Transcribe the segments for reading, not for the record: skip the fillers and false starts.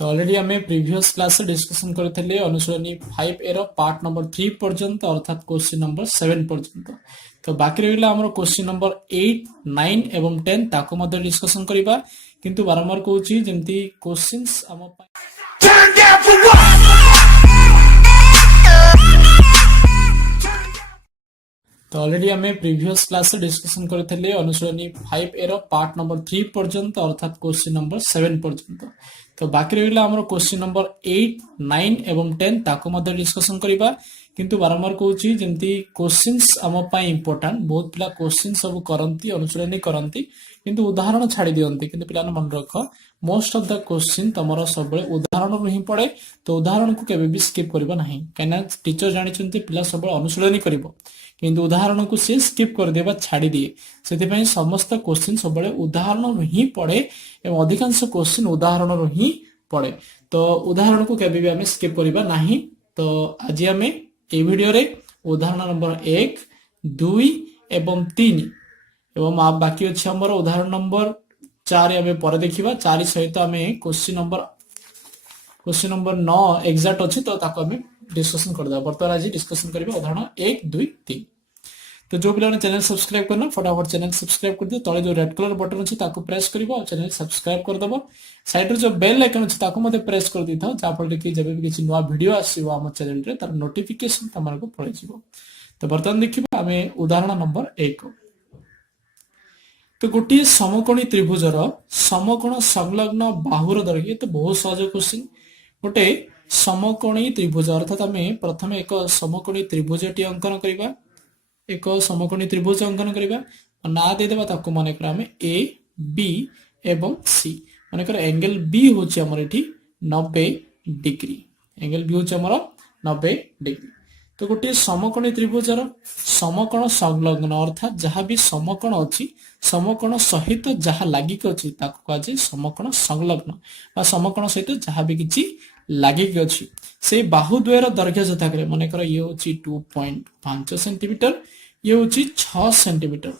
तो ऑलरेडी हमें previous class से डिस्कशन करते अनुशीलनी 5A रो पार्ट नंबर 3 पर्यंत अर्थात क्वेश्चन नंबर 7 पर्यंत। तो बाकी रहिला हमर क्वेश्चन नंबर 8, 9 एवं 10 ताको मध्ये डिस्कशन करिबा किंतु बारंबार कहूची जेंती क्वेश्चंस हम तो ऑलरेडी हमें प्रीवियस क्लास से डिस्कशन करते अनुशीलनी 5A रो पार्ट नंबर 3 पर्यंत अर्थात क्वेश्चन नंबर 7 पर्यंत। तो बाकी रहिला हमर क्वेश्चन नंबर 8, 9 एवं 10 ताको मध्ये डिस्कशन करिबा किंतु बारंबार कहूची जेंती क्वेश्चंस हम पई इंपोर्टेंट बहुत पिला क्वेश्चन सब करंती अनुशीलनी करंती किंतु उदाहरण छाड़ी दियंती किंतु पिला मन रख मोस्ट ऑफ द क्वेश्चन तमरो सब उदाहरण रु ही पड़े। तो उदाहरण को केबे भी स्किप करबा नहीं काना टीचर जानि चंती पिला सब अनुशीलनी करिवो किंतु उदाहरण को से स्किप कर देबा छाड़ी दिए से समस्त क्वेश्चन सब उदाहरण ही पड़े एवं अधिकांश क्वेश्चन उदाहरण ही पड़े। तो उदाहरण को केबे भी हमें स्किप करबा नहीं। तो आज हमें ए वीडियो रे उदाहरण नंबर 1, 2 एवं 3 एवं आप बाकी अछि हमर उदाहरण नंबर 4 हमें पर देखिबा 4 सहित हमें क्वेश्चन नंबर 9 एग्जैक्ट अछि तो ताको हमें डिस्कशन कर दबा। बर्तमान आज डिस्कशन करबा उदाहरण 1, 2, 3। तो जो पिला ने चैनल सब्सक्राइब करना फटाफट चैनल सब्सक्राइब कर दियो तळे जो रेड कलर बटन अछि ताको प्रेस करिवो और चैनल सब्सक्राइब कर दबो। साइड रे जो बेल आइकन अछि ताको मते प्रेस कर दिथाओ जा फल कि जबे भी किछि नवा वीडियो आसीबो हम चैनल रे तार नोटिफिकेशन तमार को पळे जिवो। तो बर्तमान देखिबा हमें उदाहरण नंबर 1। तो गोटे समकोणी त्रिभुजर समकोण संलग्न बाहुर दैर्घ्य तो बहुत सहज क्वेश्चन। गोटे समकोणी त्रिभुज अर्थात हमें प्रथम एक समकोणी त्रिभुजटी अंकन करिबा एक समकोणी त्रिभुज अंकन करिबा ना दे देबा ताको माने कर हमें ए बी एवं सी माने कर एंगल बी होची हमर एठी 90 डिग्री एंगल बी होची हमर 90 डिग्री। तो गोटे समकोणी त्रिभुजर समकोण संलग्न अर्थात जहाँ भी समकोण अछि समकोण सहित जहाँ लागिक अछि ताको काजे समकोण संलग्न बा समकोण सहित जहाँ भी किछि लागिक अछि से बाहुद्वयर दैर्घ्य जथा करे माने कर ये होची 2.5 सेंटीमीटर ये होची 6 सेंटीमीटर।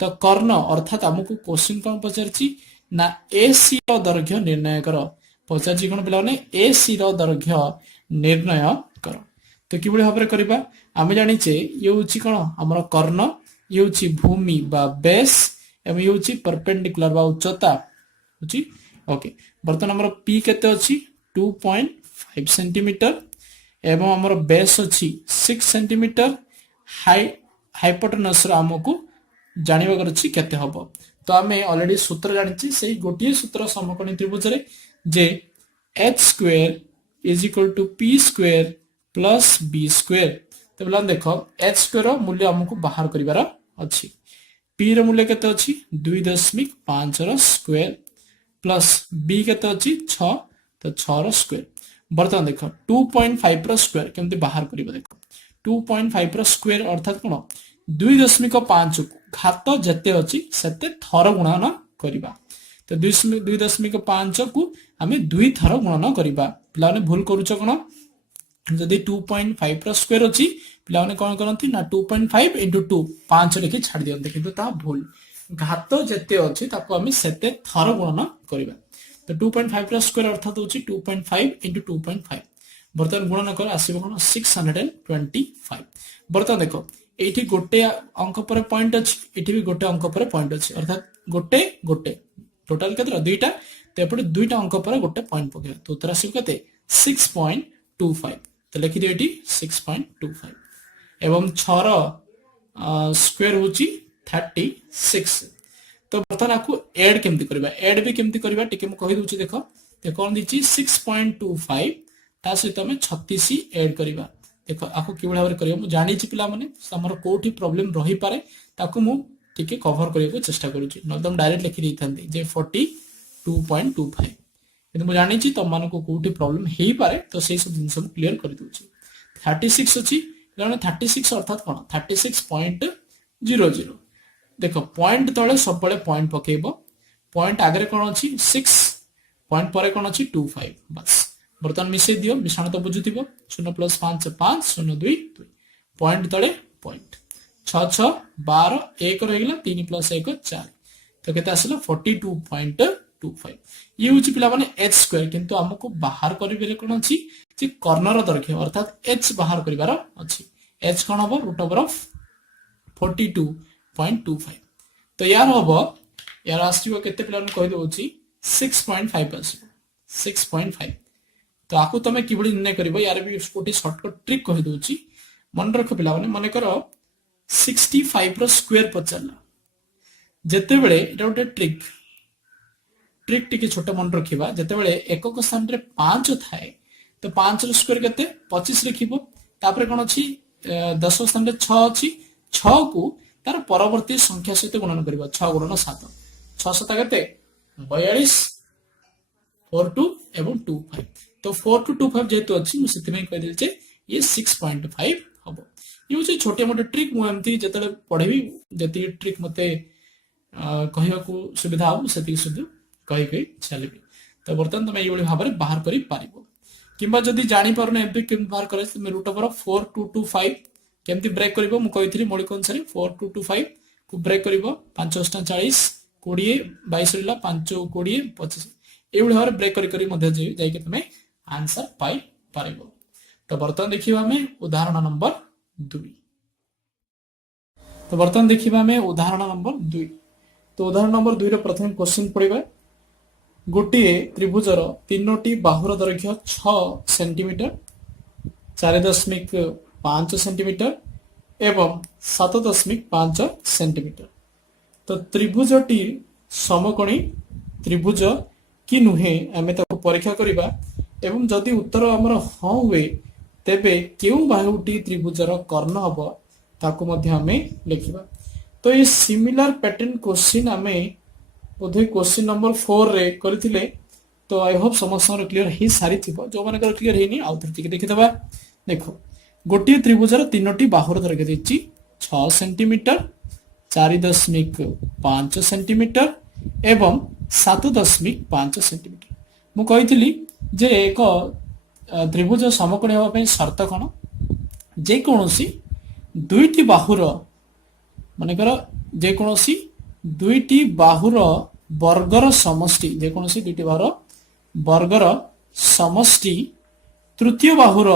तो कर्ण अर्थात हमको क्वेश्चन कोन पचारछि ना एसी रो दैर्घ्य निर्णय करो पचारछि कोन पिला ने एसी रो दैर्घ्य निर्णय करो। तो किबळे भाबरे करबा आमे जानिचे ये होची कोन हमर कर्ण ये होची भूमि बा बेस एवं ये होची परपेंडिकुलर बा उच्चता होची ओके। बर्तन हमर पी केते अछि 2.5 सेंटीमीटर एवं हमर बेस अछि 6 सेंटीमीटर हाइपोटेनस हमको जानिबा करछि केते हबो। तो आमे ऑलरेडी सूत्र जानिछि सेही गोटिए सूत्र समकोणी त्रिभुज रे जे h² = p² + b²। तो बोला देखो h² रो मूल्य हमको बाहर करिवार अछि p रो मूल्य केते अछि 2.5 रो स्क्वायर प्लस b केते अछि 6 तो 6 रो स्क्वायर। बर्तमान देखो 2.5 रो स्क्वायर केमते बाहर करिबो देखो 2.5 रो स्क्वायर अर्थात कोन 2.5 घात जते अछि सेते थर गुणन करिबा। तो 2.5 को हमें 2 थर गुणन करिबा पिला ने भूल करूछ कोन जदि 2.5 रो स्क्वायर अछि पिला ने कोन करंती ना 2.5 * 2 5 लिखि छाड़ दियंते किंतु ता भूल घात जते अछि ताको हमें सेते थर गुणन करिबा। तो 2.5 रो स्क्वायर अर्थात होछि 2.5 * 2.5 बर्तमान गुणन कर आसीबो कोन 625। बर्तमान देखो एठी गोटे अंक पर पॉइंट अछि एठी भी गोटे अंक पर पॉइंट अछि अर्थात गोटे टोटल केतरा दुईटा तो एपटे दुईटा अंक पर गोटे पॉइंट पके तो उत्तर आसीबो केते 6.25। तो लिखि दियो एठी 6.25 एवं 6 रो स्क्वायर होची 36। तो बर्तमान आपको ऐड केमति करबा ऐड भी केमति करबा टिके म कहि दोछि देखो ते कोन दिछि 6.25 ता सहित हम 36 ऐड करबा देखो आपको कि भाबरे करियो मु जानि छि पिला माने हमर कोठी प्रॉब्लम रही पारे ताको मु टिके कवर करियो चेष्टा करूछि नदम डायरेक्ट लिखि दैथांती जे 42.25 किंतु मु जानि छि तम मानको कोठी प्रॉब्लम हेई पारे तो सेही सब दिन सब क्लियर कर दोछि 36 अछि कारण 36 अर्थात कोन 36.00 देखो पॉइंट तळे सब बळे पॉइंट पकेबो पॉइंट आगरे कोन अछि 6 पॉइंट परे कोन अछि 25 बस। बर्तमान मिसे दियो मिश्रण तो बुझुथिबो 0 + 5 5 0 2 2 पॉइंट तळे पॉइंट 6 6 12 1 रहिला 3 + 1 4 तो केते आसला 42.5 ये हूँ पिला माने एच स्क्वायर किंतु हमको बाहर करिबेले कोन अछि जे कर्णर दैर्घ्य अर्थात एच बाहर करिवार अछि एच कोन हबो रूट ओवर ऑफ 42.25 तो यार हबो यार आसीबो केते पिला ने कहि दोछि 6.5 आसीबो 6.5 तो आकु तमे किबडी निर्णय करबो यार भी स्कूटी शॉर्टकट ट्रिक कहि दोछि मन रख पिला माने माने करो 65 रो स्क्वायर पचला जेते बेले एटा गोटे ट्रिक ट्रिक टिके छोट मन रखिबा जेते बेले एकक स्थान रे 5 थाए तो 5 रो स्क्वायर केते 25 लिखिबो तापर कोन अछि 10 स्थान रे 6 अछि 6 को तार परवर्ती संख्या सहित गुणन करबा 6 गुणन 7 6 7 केते 42 42 एवं 25 तो 4225 जेतु अछि मु सिति में कह देल जे ये 6.5 हबो ये होची छोटे मोटे ट्रिक मु एमती जतले पढेबी जति ट्रिक मते कहया को सुविधा हो सेति सुधु कहि कहि चलबी तो बर्तन तमे एई भाव में बाहर करि पारिबो किंबा जदी जानि परने एबे केम बाहर करे तमे रूट ओवर 4225 केमती ब्रेक करबो मु कहितरी मौलिक अनुसार 4225 को ब्रेक करबो 5 8 40 20 22 रिला 5 20 25 एई भाव ब्रेक करि मध्ये जाई के तमे आंसर पाई पारिबो तो बर्तन देखिबा हमें उदाहरण नंबर 2 तो बर्तन देखिबा हमें उदाहरण नंबर 2 तो उदाहरण नंबर 2 रो प्रथम क्वेश्चन पड़िबा गोटिए त्रिभुजर तीनोटी बाहुर दैर्घ्य 6 सेंटीमीटर 4.5 सेंटीमीटर एवं 7.5 सेंटीमीटर तो त्रिभुजटी समकोणी त्रिभुज कि नुहे आमे ताको परीक्षा करिबा एवं जदि उत्तर हमर हां हुए तेबे केउ बाहुटी त्रिभुजर कर्ण हबो ताको मध्ये हमें लिखिबा तो ये सिमिलर पैटर्न क्वेश्चन हमें बोधे क्वेश्चन नंबर 4 रे करथिले तो आई होप समस्त क्लियर ही सारी थिबो जो माने क्लियर हेनी आउ थरती देखि दबा देखो गोटिए त्रिभुजर तीनोटी बाहुर दैर्घ्य देछि 6 सेंटीमीटर 4.5 सेंटीमीटर एवं 7.5 सेंटीमीटर मु कहितली जे एक त्रिभुज समकोणी होबा पय शर्त कोन जे कोनोसी दुईटी बाहुर माने कर जे कोनोसी दुईटी बाहुर वर्गर समष्टि जे कोनोसी दुईटी बाहुर वर्गर समष्टि तृतीय बाहुर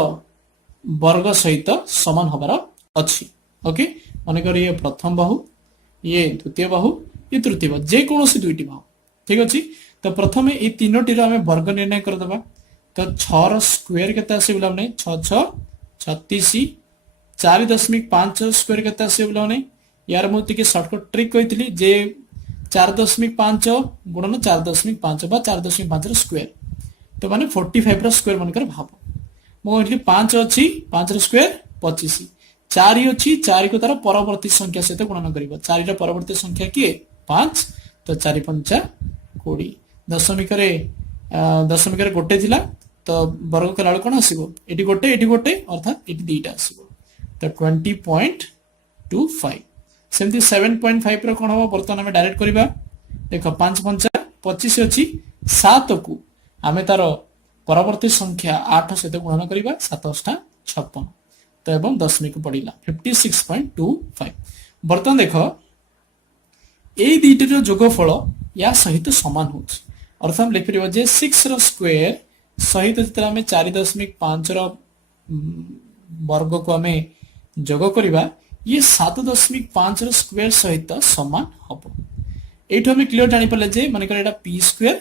वर्ग सहित समान होबार अछि ओके माने कर ये प्रथम बाहु ये द्वितीय बाहु ये तृतीय बाहु जे कोनोसी दुईटी बाहु ठीक अछि तो प्रथमे ए तीनोटी रो हमें वर्ग निर्णय कर दबा तो 6 रो स्क्वायर केता आसी बोला नै 6 6 36 4.5 स्क्वायर केता आसी बोला नै यार मु तिके शॉर्टकट ट्रिक कहितली जे 4.5 गुणन 4.5 बा 4.5 रो स्क्वायर तो माने 45 रो स्क्वायर मनकर भाव मो इटली 5 अछि 5 रो स्क्वायर 25 4 अछि 4 को तार परवर्ती संख्या सहित गुणन करिवो 4 रो परवर्ती संख्या के 5 तो 4 5 20 दशमिक रे गोटे थिला तो वर्ग कला कोन आसीबो एटी गोटे अर्थात एटी दुईटा आसीबो तो 20.25 सेमती 7.5 रो कोन हो बर्तन हमें डायरेक्ट करबा देखो 5 5 25 अछि 7 को हमें तार परवर्ती संख्या 8 सहित गुणन करबा 7 8 56 तो एवं दशमिक पड़िला 56.25 बर्तन देखो ए दुईटी रो जोगफल या सहित समान होछ अर्थात हम लिख परिबो जे 6 रो स्क्वायर सहित जतरा हमें 4.5 रो वर्ग को हमें जोग करबा ये 7.5 रो स्क्वायर सहित समान हबो एठो हमें क्लियर जानि पले जे माने कर एटा p स्क्वायर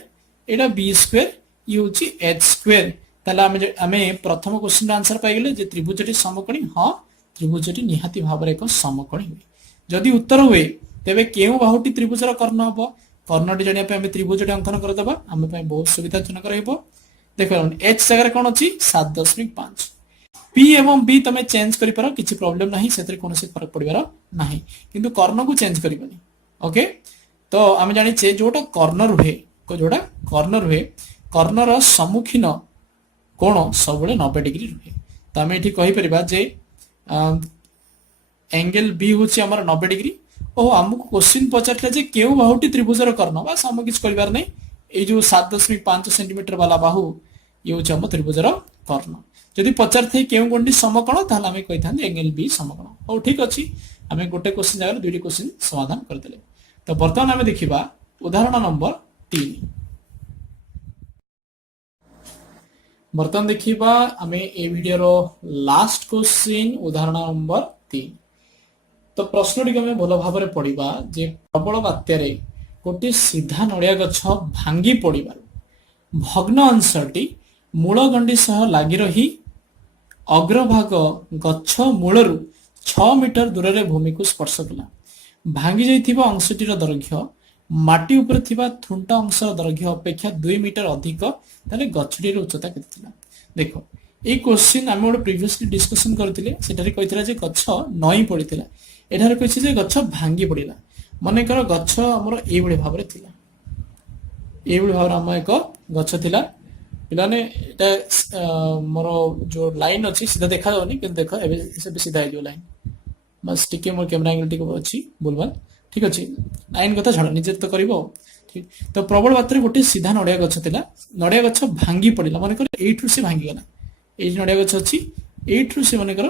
एटा b स्क्वायर ये होची h स्क्वायर ताला हमें प्रथम क्वेश्चन रा आंसर पाइ गेले जे त्रिभुजटी समकोणी हां त्रिभुजटी निहाती भाव रे एक समकोणी हुए जदि उत्तर हुए तेबे केउ बाहुटी त्रिभुजर कर्ण हबो कर्णटी जानिया पे हमें त्रिभुजटी अंकन कर दबा हमें पे बहुत सुविधाजनक रहइबो देखो h जगह कोन अछि 7.5 p एवं b तमे चेंज करि पारो किछि प्रॉब्लम नाही सेतरे कोनोसी फरक पड़िबार नाही किंतु कर्ण को चेंज करिबनी ओके तो हमें जानि छे जोटा कर्ण रुहे कर्णर सम्मुखीन कोण सबले 90 डिग्री रुहे तो हमें एठी कहि परिबा जे एंगल b होछि हमर 90 डिग्री ओ हमको क्वेश्चन पचारले जे केउ बाहुटी त्रिभुजर कर्ण बा हम किछ करिवार नै ए जो 7.5 सेंटीमीटर वाला बाहु ये होछि हम त्रिभुजर कर्ण जदि पचारथे केउ कोनटी समकोण ताहले हमें कहिथान एंगल बी समकोण ओ ठीक अछि हमें गोटे क्वेश्चन जगह दुईटी क्वेश्चन समाधान कर देले तो वर्तमान हमें देखिबा उदाहरण नंबर 3 बर्तमान देखिबा आमे ए वीडियो लास्ट क्वेश्चन उदाहरण नंबर 3। तो प्रश्न टी आमे भल भाबरे पढिबा जे प्रबल बात्यारे गोटे सीधा नड़िया गछ भांगी पड़िबार भग्न अंशटी मूल गंडी सह लागि रही अग्रभाग गछ मूलरू 6 मीटर दूर रे भूमि को स्पर्श कला। भांगी जाइथिबा अंशटीर दैर्घ्य माटी ऊपर थिबा थुंटा अंशर दैर्घ्य अपेक्षा 2 मीटर अधिक ताले गछटीर उच्चता केते थिला। देखो ए क्वेश्चन आमे ओड प्रीवियसली डिस्कशन करथिले सेटारे कहितला जे गछ नई पड़िथिला एठारे कहिछि जे गछ भांगी पड़िला। मने कर गछ हमर ए बळी भाबरे थिला ए बळी भाबरे हम एक गछ थिला पिलाने एटा मोर जो लाइन अछि सीधा देखा जाउनी कि देखो एबे से सीधा आइयो लाइन बस टिके मोर कैमरा एंगल टिके अछि बोलबा ठीक अछि लाइन कथा छाड़ निजे तो करबो ठीक। तो प्रबल बात्रे गोटे सीधा नड़िया गछ थिला नड़िया गछ भांगी पड़िला माने कर 8 रु से भांगी गला ए नड़िया गछ अछि 8 रु से माने कर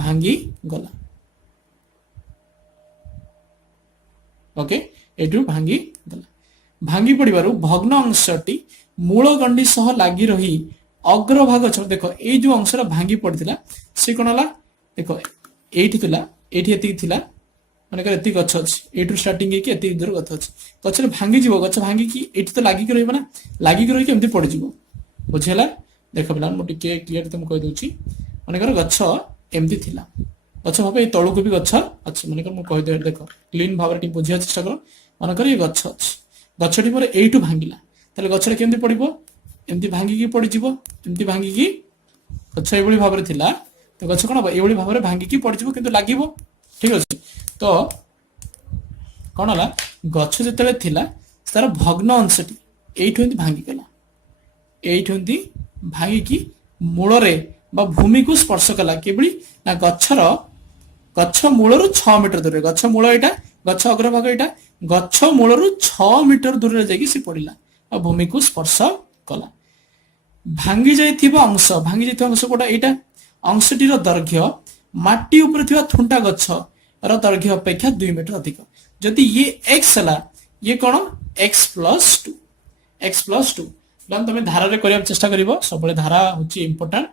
भांगी गला ओके 8 रु भांगी गला। भांगी पड़िबारु भग्न अंशटी मूल गंडी सह लागि रही अग्रभाग देखो ए जो अंशरा भांगी पड़िथिला से कोन हला देखो एठी थिला एठी एति थिला माने कर एति गछ अछि 8 रु स्टार्टिंग के एति दूर गछ अछि गछ रे भांगी जीवो गछ भांगी की एठी तो लागि के रहइबो ना लागि के रहि के एमति पड़ि जीवो बुझेला। देखो बिलान मो टिके क्लियर तुम कहि दोछि माने कर गछ एमति थिला गछ भाबे तळु को भी गछ अछि माने कर मो कहि दे देखो क्लीन भाबरे टी बुझिया चेष्टा करो माने कर ये गछ अछि गछटी पर एठु भांगिला ताले गछरे केमति पड़िबो एमति भांगी की पड़ि जीवो एमति भांगी की गछ एबळी भाबरे थिला तो गछ कोन एबळी भाबरे भांगी की पड़ि जीवो किंतु लागिबो ठीक अछि। तो कोन हला गछ जतले थिला तार भग्न अंशटी एठु एमति भांगी गला एठु एमति भांगी की मूल रे बा भूमि को स्पर्श कला केबळी ना गछ मूलरू 6 मीटर दूर गछ मूल एटा गछ अग्रभाग एटा गछ मूलरू 6 मीटर दूर रे जाकी से पड़िला आ भूमि को स्पर्श कला। भांगी जाइथिबा अंश कोटा एटा अंशटीर दैर्घ्य माटी ऊपर थिबा थुंटा गछ र दैर्घ्य अपेक्षा 2 मीटर अधिक जदि ये x हला ये कोन x+2 लम तमे धारा रे करिया चेष्टा करिवो सबले धारा होची इंपोर्टेंट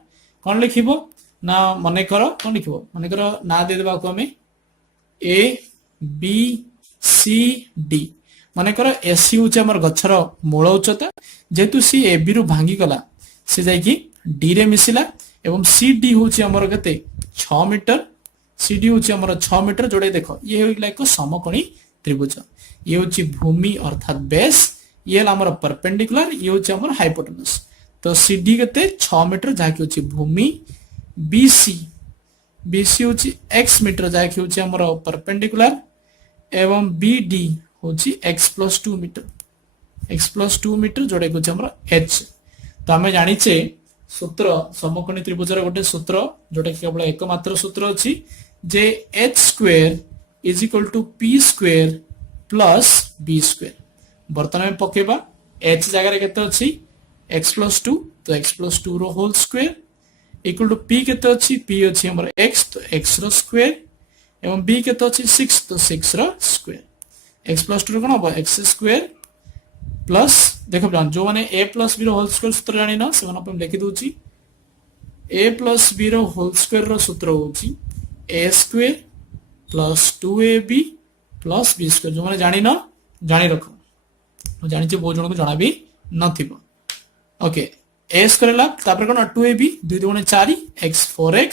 कोन लिखिबो ना मने करो कोन लिखिबो मने करो ना दे देबा को हमें a b c d मने करो एसी होची हमर गछर मूल उच्चता जेतु सी ए बी रु भांगी गला से जाई कि डी रे मिसिला एवं सी डी होची हमर केते 6 मीटर सी डी होची हमर 6 मीटर जोड़े देखो ये होइला एक समकोणी त्रिभुज ये होची भूमि अर्थात बेस ये हमर परपेंडिकुलर ये होची हमर हाइपोटेनस। तो सी डी केते 6 मीटर जाकी होची भूमि बीसी होची x मीटर जाकी होची हमर परपेंडिकुलर एवं बीडी होची x+2 मीटर जोड़े को हमर h। तो हमें जानि छे सूत्र समकोणी त्रिभुजर गोटे सूत्र जोटा कि केवल एकमात्र सूत्र अछि जे h² = p² + b²। वर्तमान में पकेबा h जगह रे केते अछि x+2 तो x+2 रो whole square equal to p केते अछि p अछि हमर x तो x रो स्क्वायर एवं b केते अछि 6 तो 6 रो स्क्वायर x+2 रो कोन हो x² प्लस देखो प्लान जो माने a + b रो होल स्क्वायर सूत्र जानि ना से अपन लिखि दोछि a + b रो होल स्क्वायर रो सूत्र होछि a² + 2ab + b² जो माने जानि ना जानि रखो तो जानि जे बहुत जण को जणा भी नथिबो ओके a स्क्वायर ला तापर कोन 2ab 2 * 4 x 4x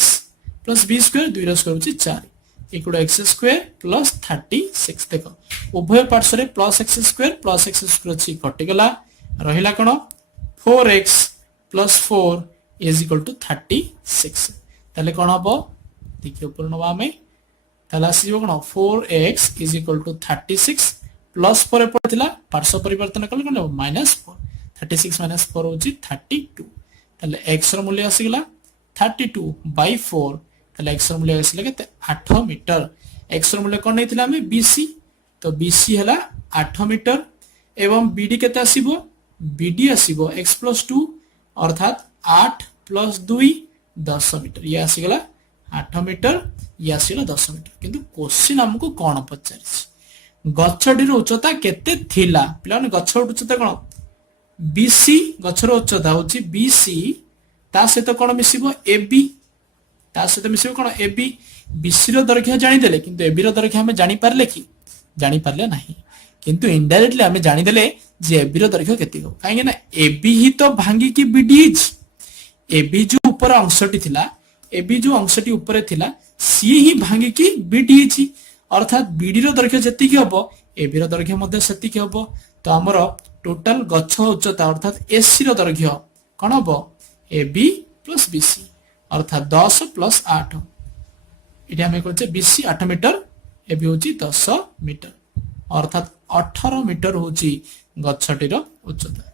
+ b² 2 रो स्क्वायर होछि 4 इक्वल x² + 36 देखो उभय पार्श्व रे +x² + x² अछि कटि गला रहिला कोन 4x + 4 = 36 ताले कोन हबो देखियो पूर्ण बामे ताला आसीबो कोन 4x = 36 प्लस 4 पड़थिला पार्श्व परिवर्तन कले कोन -4 36 - 4 होछि 32 ताले x रो मूल्य आसी गला 32/4 ताले x रो मूल्य आसीले केते 8 मीटर x रो मूल्य कोन नैथिला हमें bc तो bc हला 8 मीटर एवं bd केते आसीबो bd आसीबो x+2 अर्थात 8 + 2 10 मीटर ये आसी गला 8 मीटर ये आसीला 10 मीटर किंतु क्वेश्चन हमको कोन पचारिस गछडी रो उच्चता केते थिला प्लान गछर उच्चता कोन bc गछर उच्चता होची bc ता सहित कौन मिसिबो AB ता सहित मिसिबो कौन AB BC रो दैर्घ्य जानिदेले किंतु AB रो दैर्घ्य हमें जानि पारले कि जानि पारले नाही किंतु इनडायरेक्टली हमें जानिदेले जे AB रो दैर्घ्य केते हो काहे ना AB ही तो भांगी की BD AB जो ऊपर अंशटी थिला AB जो अंशटी ऊपर थिला सी ही भांगी की BD अर्थात BD रो दैर्घ्य जति की हबो AB रो दैर्घ्य मध्ये सेति की हबो तो हमर टोटल गच्छ उच्चता अर्थात AC रो दैर्घ्य कोन हबो AB प्लस BC अर्थात 10 प्लस 8 इटा हमें कहते BC 8 मीटर AB होची 10 मीटर अर्थात 18 मीटर होची गच्छटीर उच्चता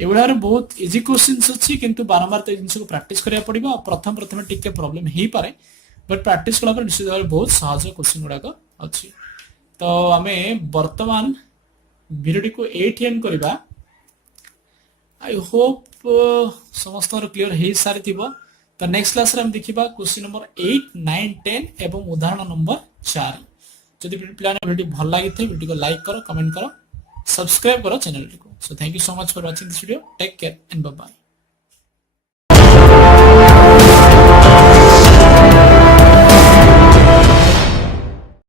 एवढार बहुत इजी क्वेश्चंस अछि किंतु बारंबार ते जिंस को प्रैक्टिस करिया पड़िबो प्रथम प्रथम टिके प्रॉब्लम हेई पारे बट प्रैक्टिस कला पर निश्चित भाव बहुत सहज क्वेश्चन गुडा को अछि तो हमें वर्तमान वीडियो को 8 एंड करबा आई होप समस्त क्लियर हे सारी थिबो तो नेक्स्ट क्लास रे हम देखिबा क्वेश्चन नंबर 8 9 10 एवं उदाहरण नंबर 4 जदि प्लान वीडियो भल लागि थे वीडियो को लाइक करो कमेंट करो सब्सक्राइब करो चैनल को so thank you so much for watching this video take care and bye bye